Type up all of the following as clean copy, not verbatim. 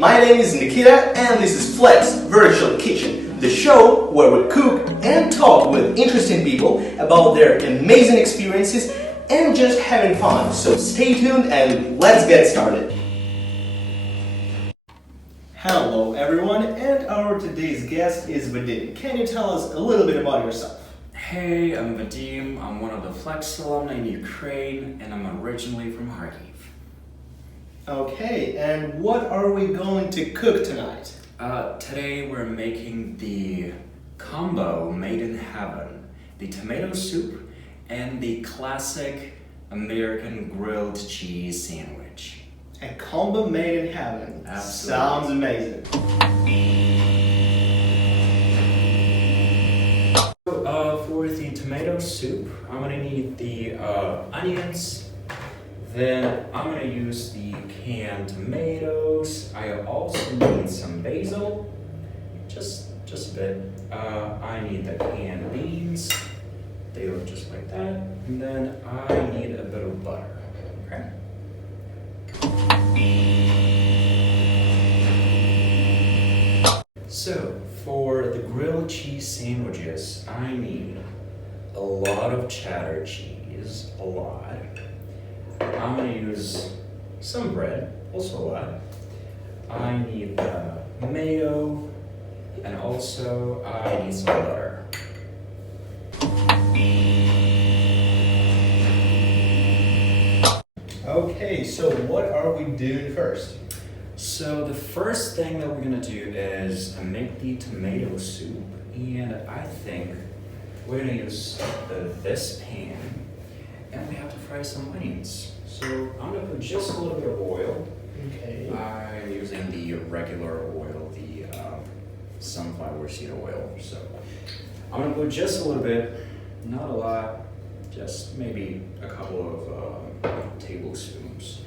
my name is Nikita and this is Flex Virtual Kitchen, the show where we cook and talk with interesting people about their amazing experiences and just having fun. So stay tuned and let's get started. Hello everyone, and our today's guest is Vadim. Can you tell us a little bit about yourself? Hey, I'm Vadim. I'm one of the Flex alumni in Ukraine, and I'm originally from Kharkiv. Okay, and what are we going to cook tonight? Today we're making the combo made in heaven, the tomato soup and the classic American grilled cheese sandwich. A combo made in heaven. Absolutely. Sounds amazing. For the tomato soup, I'm gonna need the onions. Then I'm gonna use the canned tomatoes. I also need some basil, just a bit. I need the canned beans. They look just like that. And then I need a bit of butter. Okay. So for the grilled cheese sandwiches, I need a lot of cheddar cheese, a lot. I'm gonna use some bread, also a lot. I need the mayo, and also I need some butter. Okay, so what are we doing first? So the first thing that we're gonna do is make the tomato soup, and I think we're gonna use this pan, and we have to fry some onions. So I'm gonna put just a little bit of oil. Okay. I'm using the regular oil, the sunflower seed oil. So I'm gonna put just a little bit, not a lot, just maybe a couple of tablespoons.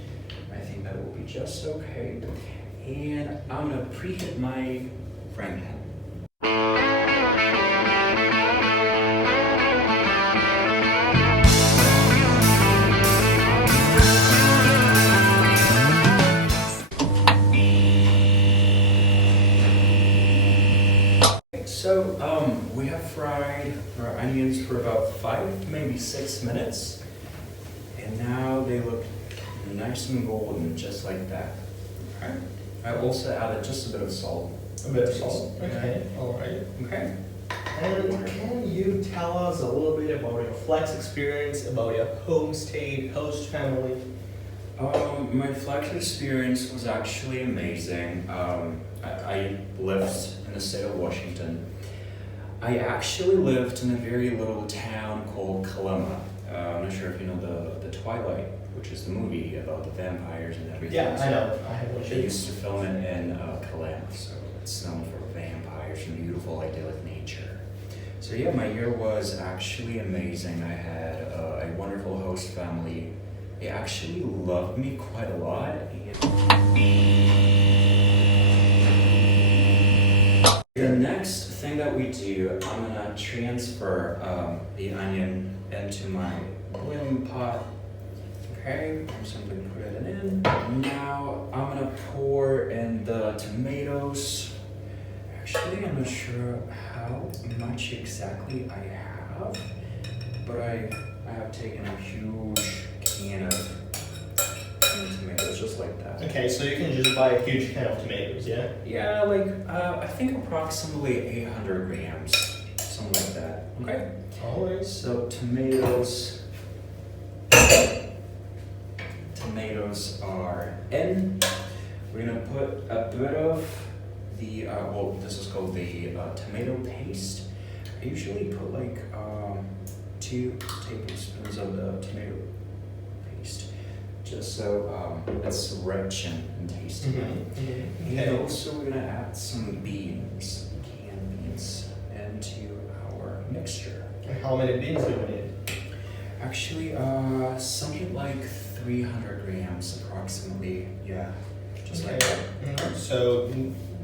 I think that will be just okay. And I'm gonna preheat my frying pan. So we have fried our onions for about 5, maybe 6 minutes. And now they look nice and golden, just like that. Okay. I also added just a bit of salt. A bit of salt. Okay, alright. Okay. And can you tell us a little bit about your Flex experience, about your home state, host family? My Flex experience was actually amazing. I lived in the state of Washington. I actually lived in a very little town called Kalema. I'm not sure if you know the Twilight, which is the movie about the vampires and everything. Yeah, I know. I have watched They it. used to film it in Kalema, so it's known for vampires and beautiful idyllic nature. So yeah, my year was actually amazing. I had a wonderful host family. They actually loved me quite a lot. The next thing that we do, I'm gonna transfer the onion into my boiling pot. Okay, I'm simply put it in. Now I'm gonna pour in the tomatoes. Actually, I'm not sure how much exactly I have, but I have taken a huge can of tomatoes, just like that. Okay, so you can just buy a huge can of tomatoes, yeah? Yeah, like I think approximately 800 grams, something like that. Okay. Always. So tomatoes are in. We're gonna put a bit of the well, this is called the tomato paste. I usually put like 2 tablespoons of the tomato paste, just so it's rich and tasty. Mm-hmm. And also we're gonna add some beans, canned beans, into our mixture. And how many beans do we need? Actually, something like 300 grams approximately. Yeah, just like that. Mhm. So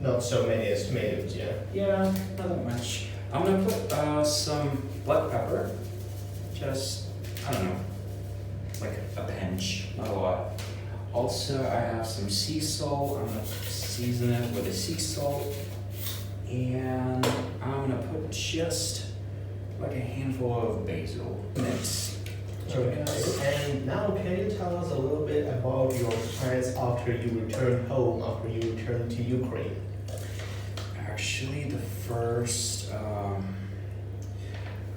not so many as tomatoes, yeah? Yeah, not that much. I'm gonna put some black pepper. Just, I don't know, like a pinch, not a lot. Also, I have some sea salt. I'm gonna season it with a sea salt. And I'm gonna put just like a handful of basil. Mix. Okay. And now, can you tell us a little bit about your plans after you return home, after you return to Ukraine? Actually, the first, I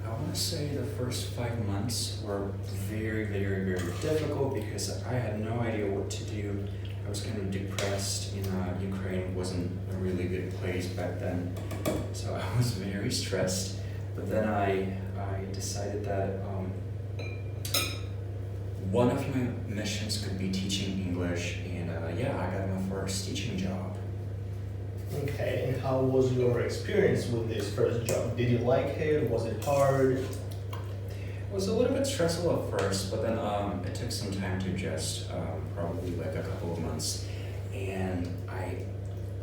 want to say the first 5 months were very, very, very difficult because I had no idea what to do. I was kind of depressed. Ukraine wasn't a really good place back then, so I was very stressed. But then I decided that one of my missions could be teaching English, and yeah, I got my first teaching job. Okay, and how was your experience with this first job? Did you like it? Was it hard? It was a little bit stressful at first, but then it took some time to adjust, probably like a couple of months, and I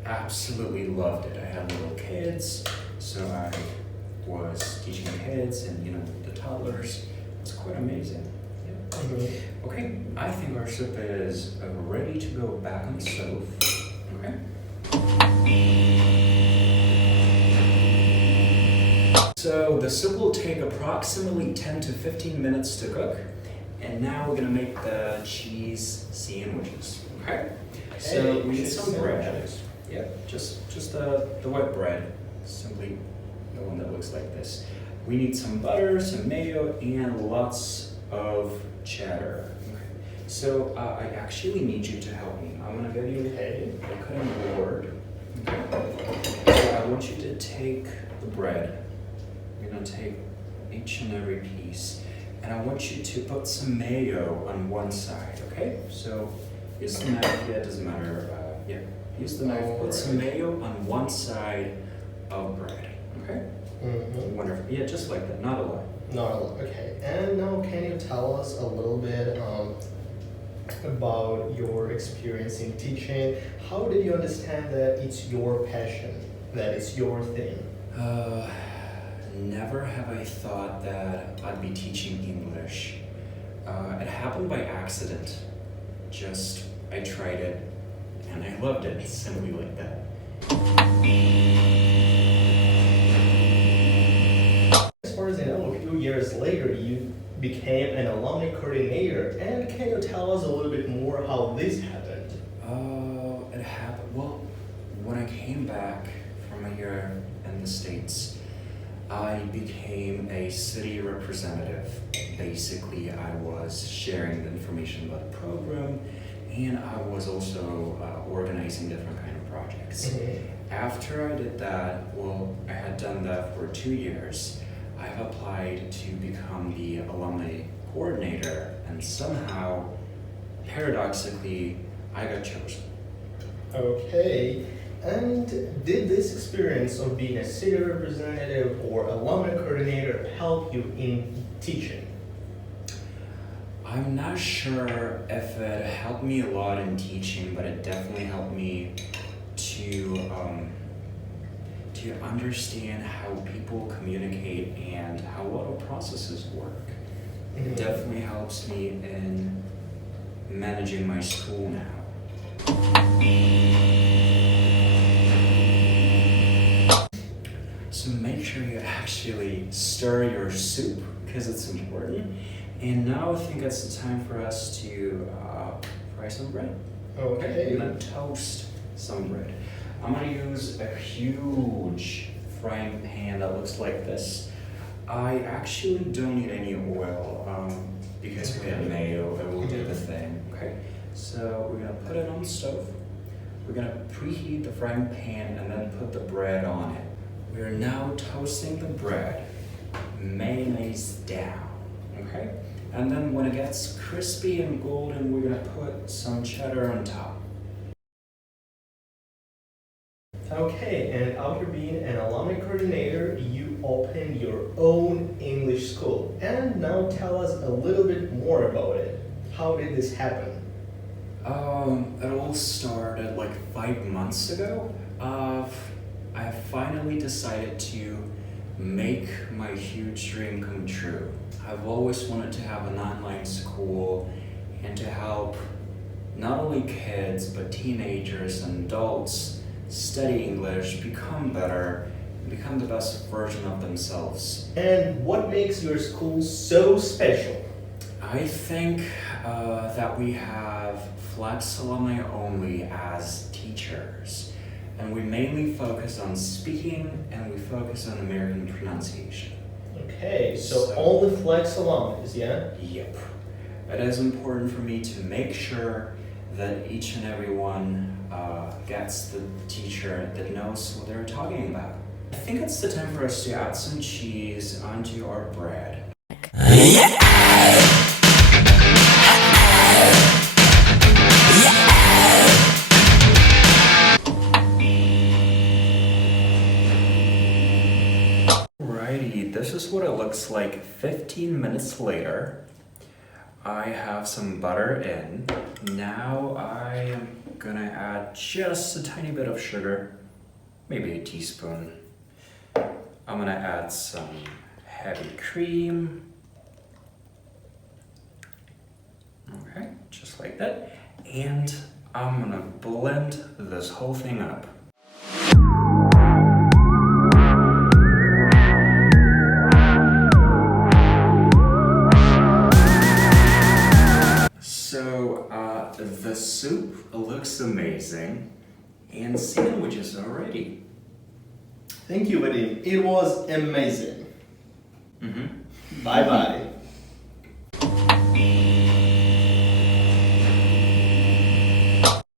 absolutely loved it. I had little kids, so I was teaching kids and the toddlers. It was quite amazing. Mm-hmm. Okay, I think our soup is ready to go back on the stove. Okay. So the soup will take approximately 10 to 15 minutes to cook. And now we're gonna make the cheese sandwiches. Okay? So we need some bread. Yep, just the white bread. Simply the one that looks like this. We need some butter, some mayo, and lots of cheddar. Okay. So I actually need you to help me. I'm gonna get you a cutting board. Okay. So I want you to take the bread. You're gonna take each and every piece, and I want you to put some mayo on one side. Okay. So use the knife. Yeah, it doesn't matter. Yeah. Use the knife. Put some mayo on one side of bread. Okay. Mm-hmm. Wonderful. Yeah, just like that. Not a lot. Not a lot. Okay. And now, can you tell us a little bit about your experience in teaching? How did you understand that it's your passion, that it's your thing? Never have I thought that I'd be teaching English. It happened by accident. Just, I tried it and I loved it, simply like that. As far as I know, a few years later, you became an alumni coordinator. And can you tell us a little bit more how this happened? It happened, well, when I came back from a year in the States, I became a city representative. Basically, I was sharing the information about the program, and I was also organizing different kind of projects. Mm-hmm. After I did that, well, I had done that for 2 years. I've applied to become the alumni coordinator, and somehow, paradoxically, I got chosen. Okay. And did this experience of being a city representative or alumni coordinator help you in teaching? I'm not sure if it helped me a lot in teaching, but it definitely helped me to understand how people communicate and how a lot of processes work. Mm-hmm. It definitely helps me in managing my school now. So make sure you actually stir your soup because it's important. And now I think it's the time for us to fry some bread. Okay. I'm gonna toast some bread. I'm gonna use a huge frying pan that looks like this. I actually don't need any oil because we have mayo, it will do the thing. Okay, so we're gonna put it on the stove. We're gonna preheat the frying pan and then put the bread on it. We're now toasting the bread, mayonnaise down. Okay, and then when it gets crispy and golden, we're gonna put some cheddar on top. Okay, and after being an alumni coordinator, you opened your own English school. And now tell us a little bit more about it. How did this happen? It all started like 5 months ago. I finally decided to make my huge dream come true. I've always wanted to have an online school and to help not only kids, but teenagers and adults study English, become better, and become the best version of themselves. And what makes your school so special? I think that we have Flex alumni only as teachers, and we mainly focus on speaking and we focus on American pronunciation. Okay, so only Flex alumni, yeah? Yep. It is important for me to make sure that each and every one gets the teacher that knows what they're talking about. I think it's the time for us to add some cheese onto our bread. Alrighty, this is what it looks like 15 minutes later. I have some butter in. Now I am gonna add just a tiny bit of sugar, maybe a teaspoon. I'm gonna add some heavy cream. Okay, just like that. And I'm gonna blend this whole thing up. So the soup looks amazing and sandwiches are ready. Thank you, Vadim. It was amazing. Mm-hmm. Bye-bye.